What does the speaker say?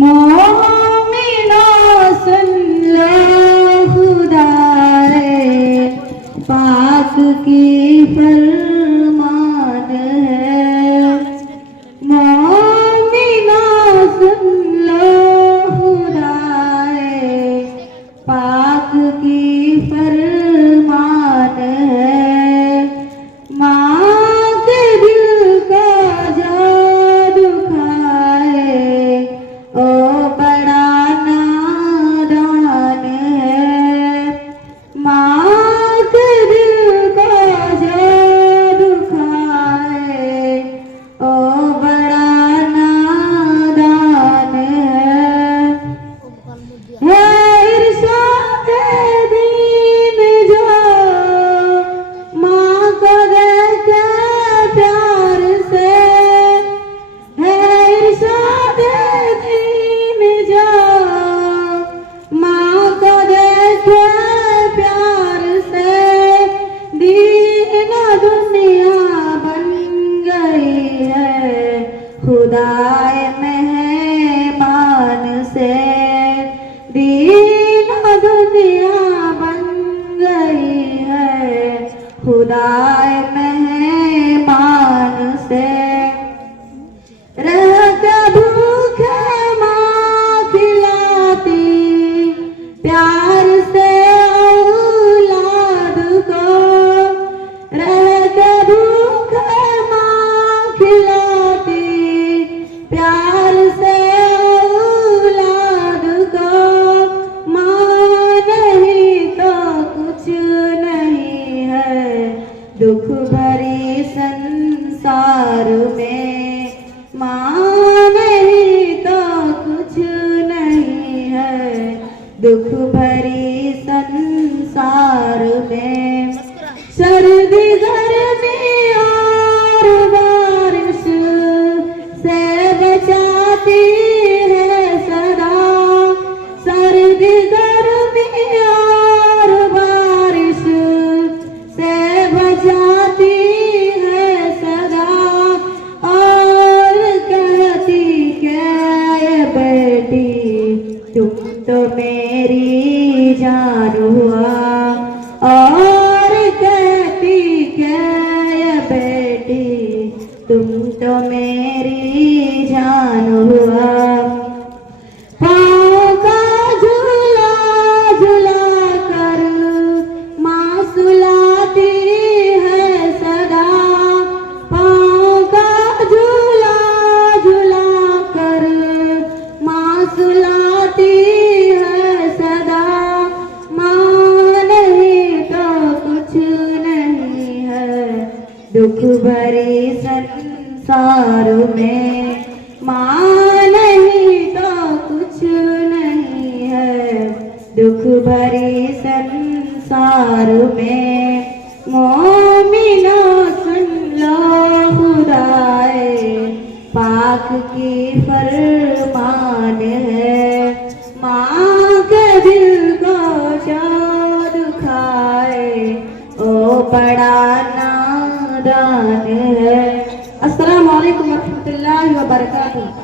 मोमिनो सुन लो खुदाए पाक की फरमान है। मोमिनो सुन लो खुदाए पाक की फरमान है। माँ के दिल का जादू खाए ओ बड़ा नादान है। माँ के दिल का जादू खाए ओ बड़ा नादान है इरशाद दीन जो माँ को देखे प्यार से है। इरशाद दीन जो माँ को देखे प्यार से दीन दुनिया बन गई है खुदाए मेहमान से। दीन दुनिया बन गई है खुदाए मेहमान से। रह के भूखे माँ खिलाती प्यार से औलाद को। रह के भूखे माँ खिलाती प्यार से औलाद को। माँ नहीं तो कुछ नहीं है दुख भरी संसार में। माँ नहीं तो कुछ नहीं है दुख भरी संसार में। सर्दी गर्मी और बारिश से बचाती है सदा। सर्दी गर्मी और बारिश से बचाती है सदा। और कहती क्या ये बेटी तुम तो मेरी जान हुआ। और कहती क्या ये बेटी तुम तो मेरी जान हुआ। पाँव का झूला झूला कर माँ सुलाती है सदा। पाँव का झूला झूला कर माँ सुलाती है सदा। माँ नहीं तो कुछ नहीं है दुख भरी संसार में। माँ नहीं तो कुछ नहीं है दुख भरी संसार में। मोमिनो सुन लो खुदाए पाक की फरमान है। माँ के दिल को जादू खाए ओ बड़ा नादान है। अस्सलामु अलैकुम वरहमतुल्लाहि वबरकातुहू।